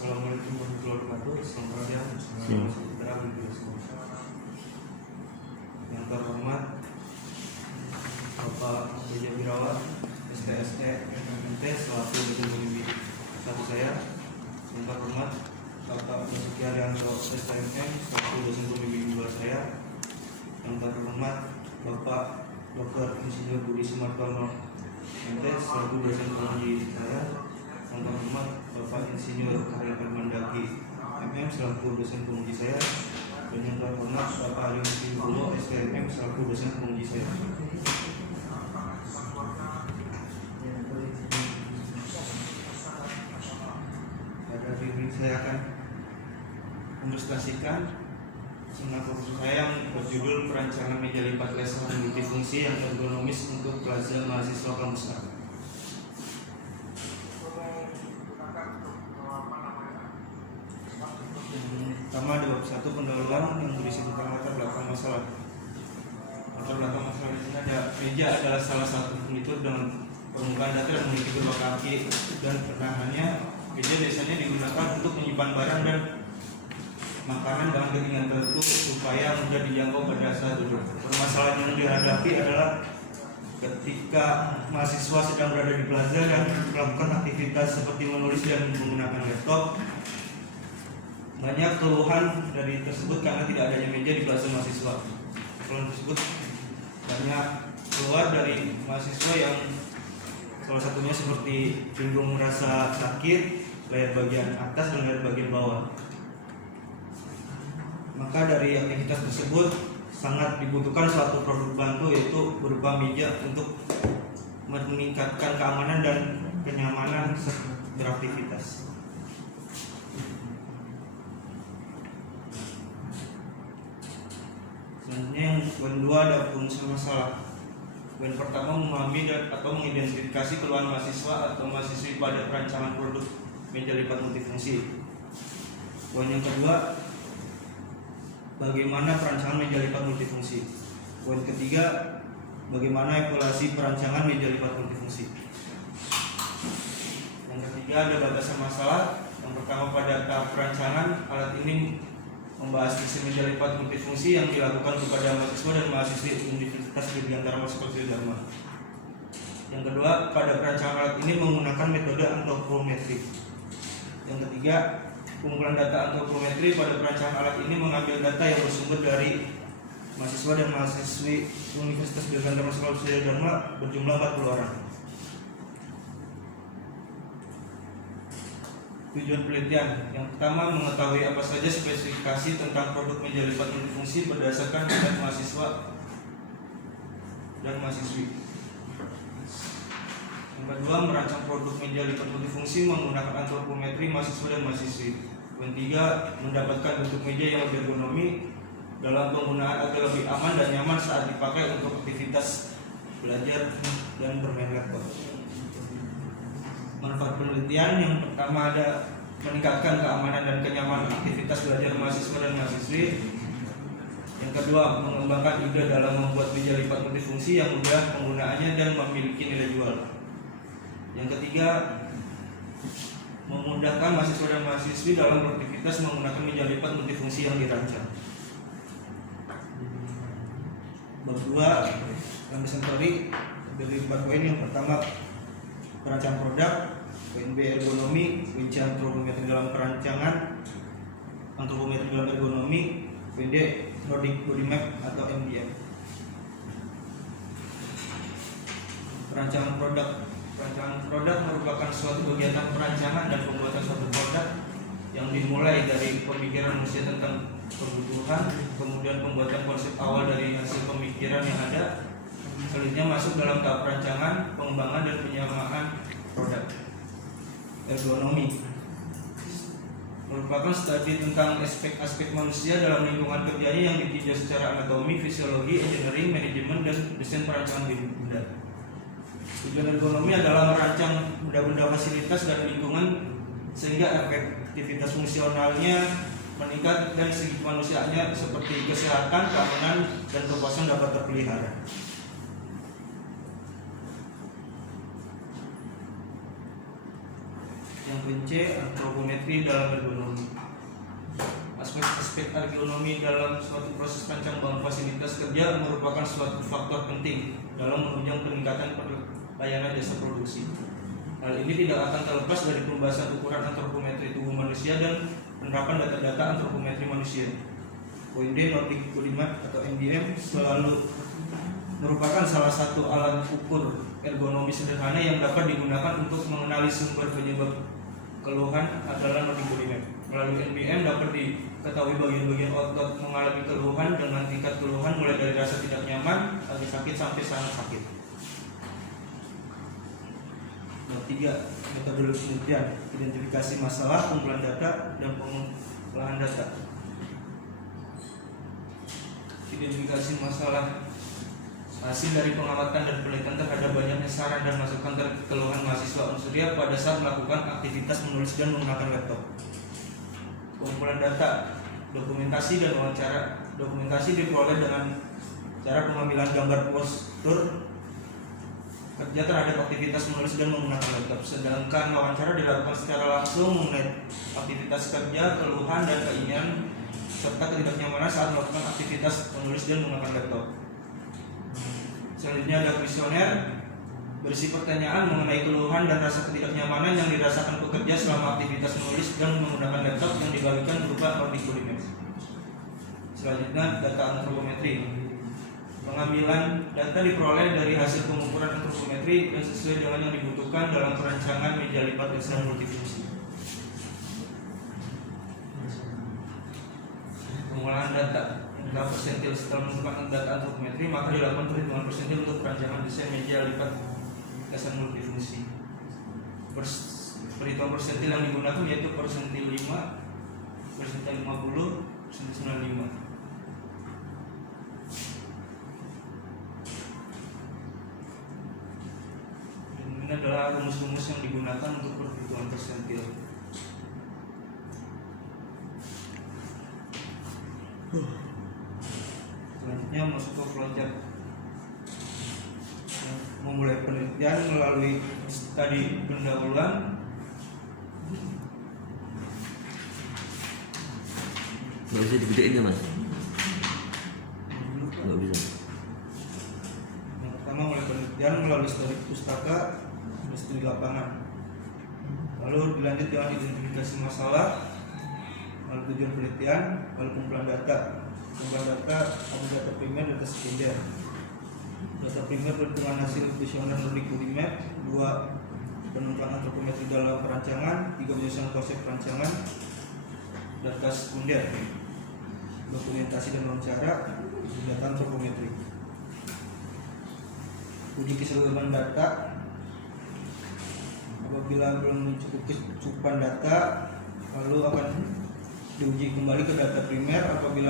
Assalamualaikum warahmatullahi wabarakatuh. Selamat datang di yang terhormat Bapak Beja Birawa STSE MMT selaku Ketua Pembimbing satu saya. Yang terhormat Bapak Basuki Arianto STMM selaku dosen pembimbing dua saya. Yang terhormat Bapak Dr. Insinyur Budi Sumartono MT selaku dosen pengaji saya. Yang terhormat Bapak Insinyur Karya Permendagri MM selaku dosen penguji saya. Dan yang terhormat Bapak Ari Mustibulo STMM selaku dosen penguji saya. Pada video saya akan mengilustrasikan sebuah kursus saya yang berjudul Perancangan Meja Lipat Laser Multifungsi yang Ergonomis untuk Pelajar Mahasiswa Kampus A. Pertama ada bab 1 pendahuluan yang berisi tentang latar belakang masalah. Latar belakang masalah di sini ada meja adalah salah satu furnitur dengan permukaan datar yang memiliki kedua kaki dan penahannya. Meja biasanya digunakan untuk menyimpan barang dan makanan dalam ketinggian tertentu supaya mudah dijangkau pada saat duduk. Permasalahan yang dihadapi adalah ketika mahasiswa sedang berada di plaza dan melakukan aktivitas seperti menulis dan menggunakan laptop. Banyak keluhan dari tersebut karena tidak adanya meja di plaza mahasiswa. Keluhan tersebut banyak keluar dari mahasiswa yang salah satunya seperti pinggung merasa sakit, leher bagian atas dan leher bagian bawah. Maka dari aktivitas tersebut sangat dibutuhkan suatu produk bantu yaitu berupa meja untuk meningkatkan keamanan dan kenyamanan beraktivitas. Selanjutnya yang poin 2 ada unsur masalah. Poin pertama memahami atau mengidentifikasi keluhan mahasiswa atau mahasiswi pada perancangan produk meja lipat multifungsi. Poin yang kedua, bagaimana perancangan meja lipat multifungsi. Poin ketiga, bagaimana evaluasi perancangan meja lipat multifungsi. Yang ketiga ada batasan masalah. Yang pertama pada tahap perancangan, alat ini membahas sistem meja lipat multifungsi yang dilakukan kepada mahasiswa dan mahasiswi Universitas Dirgantara Mas Dharma. Yang kedua, pada perancangan alat ini menggunakan metode antropometri. Yang ketiga, pengumpulan data antropometri pada perancangan alat ini mengambil data yang bersumber dari mahasiswa dan mahasiswi Universitas Dirgantara Mas Dharma berjumlah 40 orang. Tujuan penelitian yang pertama, mengetahui apa saja spesifikasi tentang produk meja lipat multifungsi berdasarkan minat mahasiswa dan mahasiswi. Yang kedua, merancang produk meja lipat multifungsi menggunakan antropometri mahasiswa dan mahasiswi. Yang tiga, mendapatkan bentuk meja yang lebih ergonomi dalam penggunaan agar lebih aman dan nyaman saat dipakai untuk aktivitas belajar dan bermain laptop. Manfaat penelitian yang pertama ada meningkatkan keamanan dan kenyamanan aktivitas belajar mahasiswa dan mahasiswi. Yang kedua, mengembangkan ide dalam membuat meja lipat multifungsi yang mudah penggunaannya dan memiliki nilai jual. Yang ketiga, memudahkan mahasiswa dan mahasiswi dalam beraktivitas menggunakan meja lipat multifungsi yang dirancang. Bab 2, landasan teori dari 4 poin. Yang pertama, perancang produk. Poin B, ergonomi. Poin C, antropometri dalam perancangan, antropometri dalam ergonomi. Poin D, Nordic Body Map atau MBM. Perancangan produk. Perancangan produk merupakan suatu kegiatan perancangan dan pembuatan suatu produk yang dimulai dari pemikiran manusia tentang kebutuhan, kemudian pembuatan konsep awal dari hasil pemikiran yang ada, selanjutnya masuk dalam tahap perancangan, pengembangan dan penyamaan produk. Ergonomi merupakan studi tentang aspek-aspek manusia dalam lingkungan kerjanya yang ditinjau secara anatomi, fisiologi, engineering, manajemen, dan desain perancangan benda. Tujuan ergonomi adalah merancang benda-benda fasilitas dan lingkungan sehingga efektivitas fungsionalnya meningkat dan segi kemanusiaannya seperti kesehatan, keamanan, dan kepuasan dapat terpelihara. Yang Poin C, antropometri dalam ergonomi. Aspek-aspek ergonomi dalam suatu proses rancang bangun fasilitas kerja merupakan suatu faktor penting dalam menunjang peningkatan layanan jasa produksi. Hal ini tidak akan terlepas dari pembahasan ukuran antropometri tubuh manusia dan penerapan data-data antropometri manusia. Poin D, Nordic Body Map atau NBM selalu merupakan salah satu alat ukur ergonomi sederhana yang dapat digunakan untuk mengenali sumber penyebab keluhan adalah Nordic Body Map. Melalui NBM dapat diketahui bagian-bagian otot mengalami keluhan dengan tingkat keluhan mulai dari rasa tidak nyaman, agak sakit sampai sangat sakit. Nomor 3, metodologi penelitian, identifikasi masalah, pengumpulan data, dan pengolahan data. Identifikasi masalah hasil dari pengamatan dan penelitian terhadap banyaknya saran dan masukan terkait keluhan mahasiswa Unsuria pada saat melakukan aktivitas menulis dan menggunakan laptop. Pengumpulan data, dokumentasi dan wawancara. Dokumentasi diperoleh dengan cara pengambilan gambar postur kerja terhadap aktivitas menulis dan menggunakan laptop. Sedangkan wawancara dilakukan secara langsung mengenai aktivitas kerja, keluhan dan keinginan serta ketidaknyamanan saat melakukan aktivitas menulis dan menggunakan laptop. Selanjutnya ada kuesioner berisi pertanyaan mengenai keluhan dan rasa ketidaknyamanan yang dirasakan pekerja selama aktivitas menulis dan menggunakan laptop yang dibagikan berupa Nordic Body Map. Selanjutnya data antropometri. Pengambilan data diperoleh dari hasil pengukuran antropometri dan sesuai dengan yang dibutuhkan dalam perancangan meja lipat dan multifungsi. Pengolahan data adalah persentil. Setelah menentukan data antropometri, maka dilakukan perhitungan persentil untuk perancangan desain meja lipat dan multifungsi. Perhitungan persentil yang digunakan yaitu persentil 5, persentil 50, persentil 95. Ini adalah rumus-rumus yang digunakan untuk perhitungan persentil. Selanjutnya masuk ke flowchart. Memulai penelitian melalui studi pendahuluan. Nggak bisa digedein ya mas? Nggak bisa. Yang pertama mulai penelitian melalui studi pustaka dan studi lapangan. Lalu dilanjut dengan identifikasi masalah, lalu tujuan penelitian, lalu pengumpulan data. Pengumpulan data ada data primer dan data sekunder. Data primer perhitungan hasil kuesioner Nordic Body Map, 2 penentuan antropometri dalam perancangan, 3 penyusunan konsep perancangan. Data sekunder, dokumentasi dan wawancara, data antropometri. Uji keseluruhan data. Apabila belum mencukupi kecukupan data, lalu akan diuji kembali ke data primer. Apabila